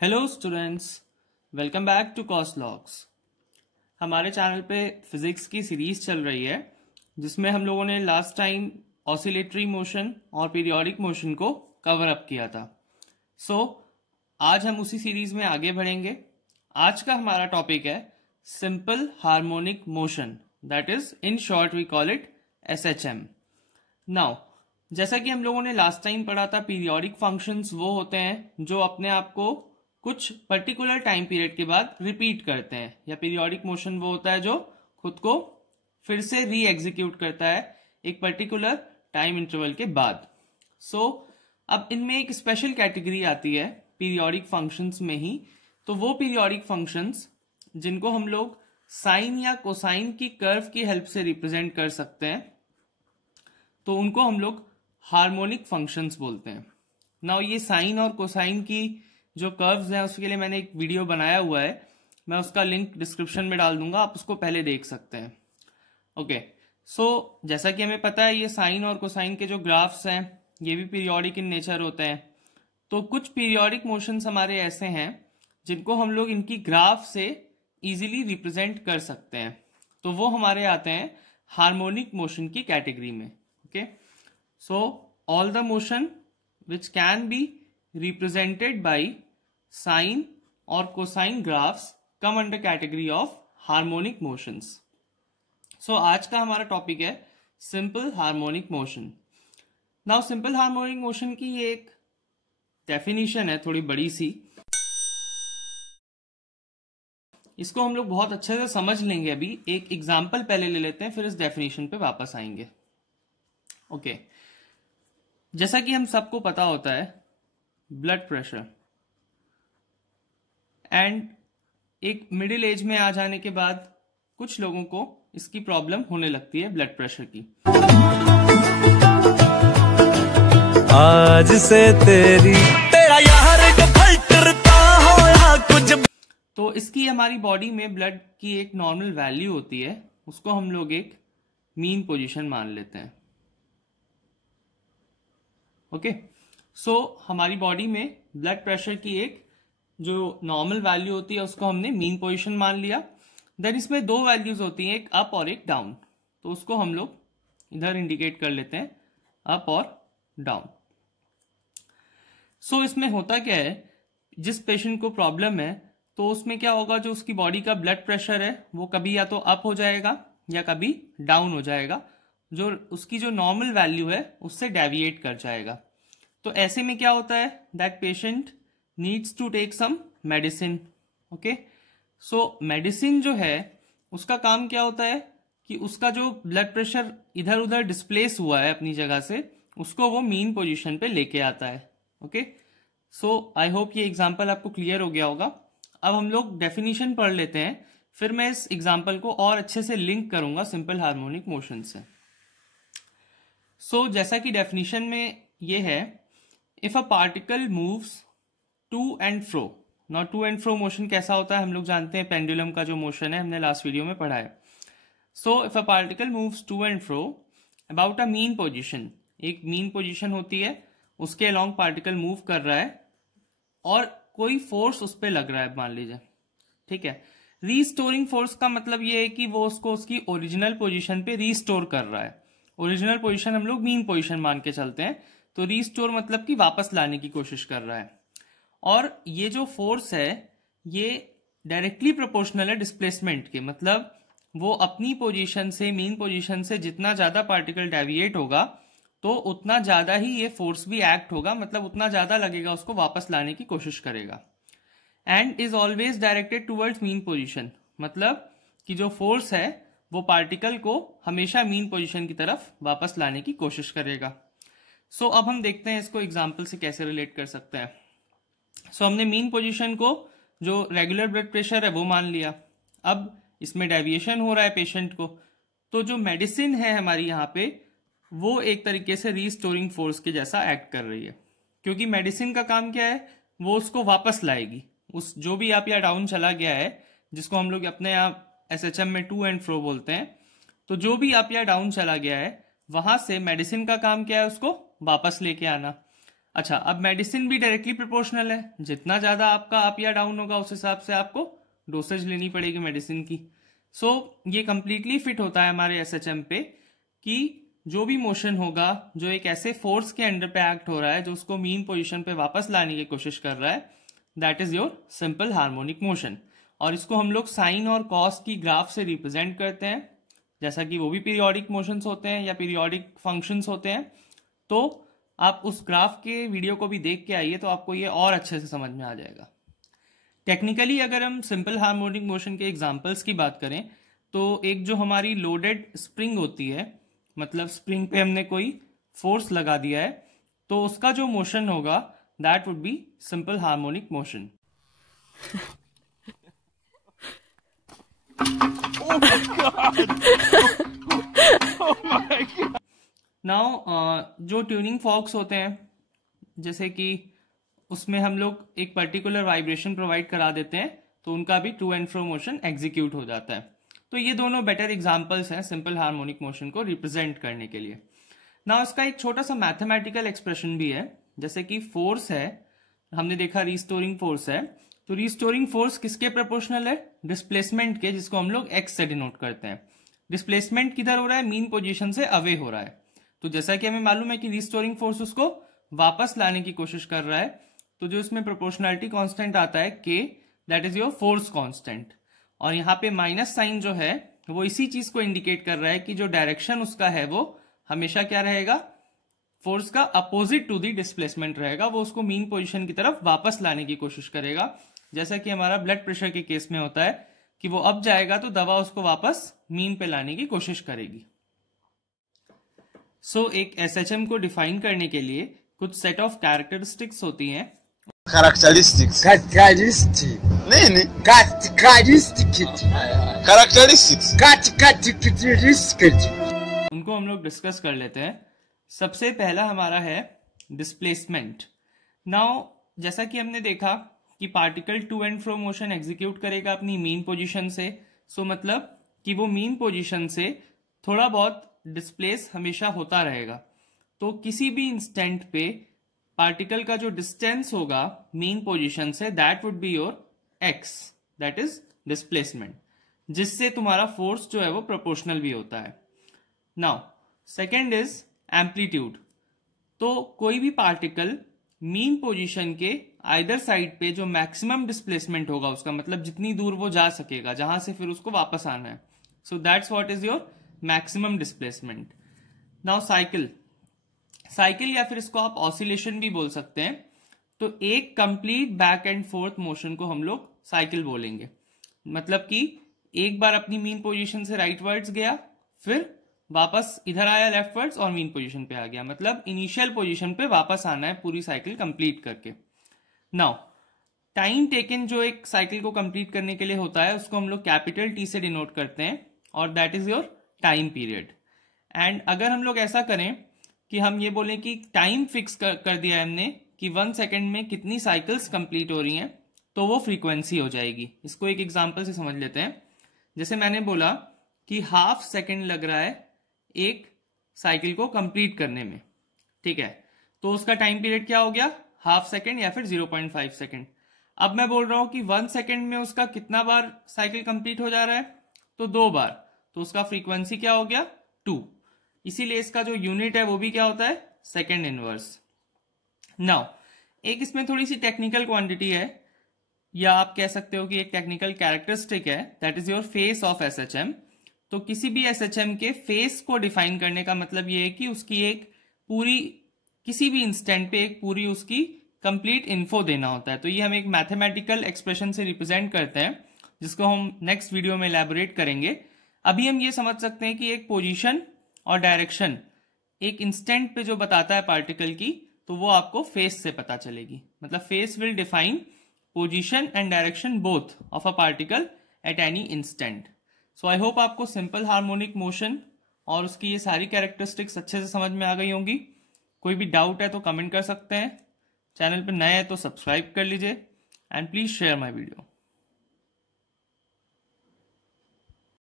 Hello students, welcome back to Coslogs. हमारे channel पे physics की सीरीज चल रही है जिसमें हम लोगों ने लास्ट टाइम ऑसिलेटरी मोशन और पीरियोडिक मोशन को कवर अप किया था। आज हम उसी सीरीज में आगे बढ़ेंगे। आज का हमारा टॉपिक है simple harmonic motion, that is in short we call it SHM। Now, जैसा कि हम लोगों ने लास्ट टाइम पढ़ा था, पीरियोडिक फंक्शंस वो होते हैं जो अपने आप को कुछ पर्टिकुलर टाइम पीरियड के बाद रिपीट करते हैं, या पीरियोडिक मोशन वो होता है जो खुद को फिर से री एग्जीक्यूट करता है एक पर्टिकुलर टाइम इंटरवल के बाद। अब इनमें एक स्पेशल कैटेगरी आती है पीरियोडिक फंक्शंस में ही। तो वो पीरियोडिक फंक्शंस जिनको हम लोग साइन या कोसाइन की कर्व की हेल्प से रिप्रेजेंट कर सकते हैं, तो उनको हम लोग हार्मोनिक फंक्शंस बोलते हैं। नाउ, ये साइन और कोसाइन की जो कर्व्स हैं उसके लिए मैंने एक वीडियो बनाया हुआ है, मैं उसका लिंक डिस्क्रिप्शन में डाल दूंगा, आप उसको पहले देख सकते हैं। ओके, जैसा कि हमें पता है ये साइन और कोसाइन के जो ग्राफ्स हैं ये भी पीरियोडिक इन नेचर होते हैं। तो कुछ पीरियोडिक मोशंस हमारे ऐसे हैं जिनको हम लोग इनकी ग्राफ से इजीली रिप्रेजेंट कर सकते हैं, तो वो हमारे आते हैं हार्मोनिक मोशन की कैटेगरी में। Okay, all the motion which can be represented by sine or cosine graphs come under category of harmonic motions. आज का हमारा टॉपिक है simple harmonic motion. Now simple harmonic motion की ये एक डेफिनेशन है थोड़ी बड़ी सी, इसको हम लोग बहुत अच्छे से समझ लेंगे। अभी एक एग्जाम्पल पहले ले लेते हैं, फिर इस डेफिनेशन पे वापस आएंगे। ओके, जैसा कि हम सबको पता होता है ब्लड प्रेशर, एंड एक मिडिल एज में आ जाने के बाद कुछ लोगों को इसकी प्रॉब्लम होने लगती है ब्लड प्रेशर की। आज से तेरा यार करता हो या कुछ। तो इसकी हमारी बॉडी में ब्लड की एक नॉर्मल वैल्यू होती है, उसको हम लोग एक मीन पोजीशन मान लेते हैं। ओके, हमारी बॉडी में ब्लड प्रेशर की एक जो नॉर्मल वैल्यू होती है उसको हमने मीन पोजीशन मान लिया। देन इसमें दो वैल्यूज होती हैं, एक अप और एक डाउन, तो उसको हम लोग इधर इंडिकेट कर लेते हैं, अप और डाउन। इसमें होता क्या है, जिस पेशेंट को प्रॉब्लम है तो उसमें क्या होगा, जो उसकी बॉडी का ब्लड प्रेशर है वो कभी या तो अप हो जाएगा या कभी डाउन हो जाएगा, जो उसकी जो नॉर्मल वैल्यू है उससे डेविएट कर जाएगा। तो ऐसे में क्या होता है, that patient needs to take some medicine. Okay, medicine जो है उसका काम क्या होता है कि उसका जो ब्लड प्रेशर इधर उधर डिस्प्लेस हुआ है अपनी जगह से, उसको वो मीन पोजीशन पे लेके आता है। ओके, आई होप ये एग्जांपल आपको क्लियर हो गया होगा। अब हम लोग डेफिनेशन पढ़ लेते हैं, फिर मैं इस एग्जांपल को और अच्छे से लिंक करूंगा सिंपल हार्मोनिक मोशन से। जैसा कि डेफिनेशन में ये है, if a particle moves to and fro. Now, to and fro motion कैसा होता है हम लोग जानते हैं, पेंडुलम का जो मोशन है हमने लास्ट वीडियो में पढ़ा है। If a particle moves to and fro about a mean position, एक मीन पोजीशन होती है, उसके अलोंग पार्टिकल मूव कर रहा है और कोई फोर्स उस पर लग रहा है मान लीजिए, ठीक है। रीस्टोरिंग फोर्स का मतलब ये है कि वो उसको उसकी ओरिजिनल पोजीशन पे रीस्टोर कर रहा है। ओरिजिनल पोजीशन हम लोग मीन पोजीशन मान के चलते हैं, तो रीस्टोर मतलब कि वापस लाने की कोशिश कर रहा है। और ये जो फोर्स है ये डायरेक्टली प्रोपोर्शनल है डिस्प्लेसमेंट के, मतलब वो अपनी पोजीशन से, मीन पोजीशन से जितना ज्यादा पार्टिकल डेविएट होगा तो उतना ज्यादा ही ये फोर्स भी एक्ट होगा, मतलब उतना ज्यादा लगेगा, उसको वापस लाने की कोशिश करेगा। And is always directed towards mean position, मतलब कि जो फोर्स है वो पार्टिकल को हमेशा मीन पोजीशन की तरफ वापस लाने की कोशिश करेगा। अब हम देखते हैं इसको एग्जाम्पल से कैसे रिलेट कर सकते हैं। हमने मीन पोजीशन को जो रेगुलर ब्लड प्रेशर है वो मान लिया। अब इसमें डेविएशन हो रहा है पेशेंट को, तो जो मेडिसिन है हमारी यहाँ पे वो एक तरीके से रीस्टोरिंग फोर्स के जैसा एक्ट कर रही है, क्योंकि मेडिसिन का काम क्या है, वो उसको वापस लाएगी। उस जो भी अप या डाउन चला गया है, जिसको हम लोग अपने यहाँ SHM में टू एंड फ्रो बोलते हैं, तो जो भी अप या डाउन चला गया है वहां से मेडिसिन का काम क्या है, उसको वापस लेके आना। अच्छा, अब मेडिसिन भी डायरेक्टली प्रोपोर्शनल है, जितना ज्यादा आपका अप या डाउन होगा उस हिसाब से आपको डोसेज लेनी पड़ेगी मेडिसिन की। सो ये कंप्लीटली फिट होता है हमारे एसएचएम पे कि जो भी मोशन होगा जो एक ऐसे फोर्स के अंडर पे एक्ट हो रहा है जो उसको मीन पोजीशन पे वापस लाने की कोशिश कर रहा है, that is your simple harmonic motion. और इसको हम लोग साइन और कॉस की ग्राफ से रिप्रेजेंट करते हैं, जैसा कि वो भी पीरियोडिक मोशंस होते हैं या पीरियोडिक फंक्शंस होते हैं। तो आप उस ग्राफ के वीडियो को भी देख के आइए तो आपको ये और अच्छे से समझ में आ जाएगा। टेक्निकली अगर हम सिंपल हार्मोनिक मोशन के एग्जांपल्स की बात करें तो एक जो हमारी लोडेड स्प्रिंग होती है, मतलब स्प्रिंग पे हमने कोई फोर्स लगा दिया है, तो उसका जो मोशन होगा that would be simple harmonic motion. Now जो ट्यूनिंग फॉक्स होते हैं, जैसे कि उसमें हम लोग एक पर्टिकुलर वाइब्रेशन प्रोवाइड करा देते हैं तो उनका भी to and fro motion execute हो जाता है। तो ये दोनों बेटर एग्जांपल्स हैं सिंपल हार्मोनिक मोशन को रिप्रेजेंट करने के लिए। नाउ इसका एक छोटा सा मैथमेटिकल एक्सप्रेशन भी है, जैसे कि फोर्स है, हमने देखा रिस्टोरिंग फोर्स है, तो रिस्टोरिंग फोर्स किसके प्रोपोर्शनल है? डिस्प्लेसमेंट के, जिसको हम लोग एक्स से डिनोट करते हैं। डिस्प्लेसमेंट किधर हो रहा है? मीन पोजीशन से अवे हो रहा है। तो जैसा कि हमें मालूम है कि रिस्टोरिंग फोर्स उसको वापस लाने की कोशिश कर रहा है, तो जो इसमें प्रोपोर्शनलिटी कांस्टेंट आता है के, that is your force constant. और यहाँ पे माइनस साइन जो है वो इसी चीज को इंडिकेट कर रहा है कि जो डायरेक्शन उसका है वो हमेशा क्या रहेगा? फोर्स का अपोजिट टू दी डिस्प्लेसमेंट रहेगा, वो उसको मीन पोजीशन की तरफ वापस लाने की कोशिश करेगा। जैसा कि हमारा ब्लड प्रेशर के केस में होता है कि वो अप जाएगा तो दवा उसको वापस मीन पे लाने की कोशिश करेगी। सो एक एसएचएम को डिफाइन करने के लिए कुछ सेट ऑफ कैरेक्टरिस्टिक्स होती हैं। Characteristics. नहीं Characteristics. उनको हम लोग डिस्कस कर लेते हैं। सबसे पहला हमारा है डिस्प्लेसमेंट। नाउ जैसा कि हमने देखा कि particle to and fro motion execute करेगा अपनी मीन पोजीशन से, सो मतलब कि वो मीन पोजीशन से थोड़ा बहुत डिस्प्लेस हमेशा होता रहेगा। तो किसी भी इंस्टेंट पे पार्टिकल का जो डिस्टेंस होगा mean position say that would be your x, that is displacement, जिससे तुम्हारा फोर्स जो है वो प्रोपोर्शनल भी होता है। Now second is amplitude. तो कोई भी पार्टिकल मीन पोजीशन के आइदर साइड पे जो मैक्सिमम डिस्प्लेसमेंट होगा उसका, मतलब जितनी दूर वो जा सकेगा जहां से फिर उसको वापस आना है, so that's what is your maximum displacement. Now cycle या फिर इसको आप ऑसिलेशन भी बोल सकते हैं। तो एक complete back and fourth motion को हम लोग साइकिल बोलेंगे, मतलब कि एक बार अपनी मीन पोजीशन से राइटवर्ड्स गया, फिर वापस इधर आया लेफ्टवर्ड्स और मीन पोजीशन पे आ गया, मतलब इनिशियल पोजीशन पे वापस आना है पूरी साइकिल कंप्लीट करके। नाउ टाइम टेकन जो एक साइकिल को कंप्लीट करने के लिए होता है उसको हम लोग कैपिटल टी से डिनोट करते हैं और that is your time period. And अगर हम लोग ऐसा करें कि हम ये बोलें कि टाइम फिक्स कर दिया है हमने कि 1 सेकेंड में कितनी साइकिल्स कंप्लीट हो रही हैं, तो वो फ्रीक्वेंसी हो जाएगी। इसको एक एग्जांपल से समझ लेते हैं। जैसे मैंने बोला कि हाफ सेकेंड लग रहा है एक साइकिल को कंप्लीट करने में, ठीक है, तो उसका टाइम पीरियड क्या हो गया? हाफ सेकेंड या फिर 0.5 सेकेंड। अब मैं बोल रहा हूं कि 1 सेकेंड में उसका कितना बार साइकिल कंप्लीट हो जा रहा है? तो 2 बार, तो उसका फ्रीक्वेंसी क्या हो गया? 2। इसीलिए इसका जो यूनिट है वो भी क्या होता है? Second inverse. नाउ एक इसमें थोड़ी सी टेक्निकल क्वांटिटी है, या आप कह सकते हो कि एक टेक्निकल कैरेक्टरिस्टिक है, that is your face of SHM. तो किसी भी एसएचएम के फेस को डिफाइन करने का मतलब ये है कि उसकी एक पूरी, किसी भी इंस्टेंट पे एक पूरी उसकी कंप्लीट इन्फो देना होता है। तो ये हम एक मैथमेटिकल एक्सप्रेशन से रिप्रेजेंट करते हैं, जिसको हम नेक्स्ट वीडियो में इलैबोरेट करेंगे। अभी हम ये समझ सकते हैं कि एक पोजीशन और डायरेक्शन एक इंस्टेंट पे जो बताता है पार्टिकल की, तो वो आपको फेस से पता चलेगी। मतलब face will define position and direction both of a particle at any instant. So I hope आपको सिंपल हार्मोनिक मोशन और उसकी ये सारी कैरेक्टरिस्टिक्स अच्छे से समझ में आ गई होंगी। कोई भी डाउट है तो कमेंट कर सकते हैं। चैनल पर नए हैं तो सब्सक्राइब कर लीजिए and please share my video.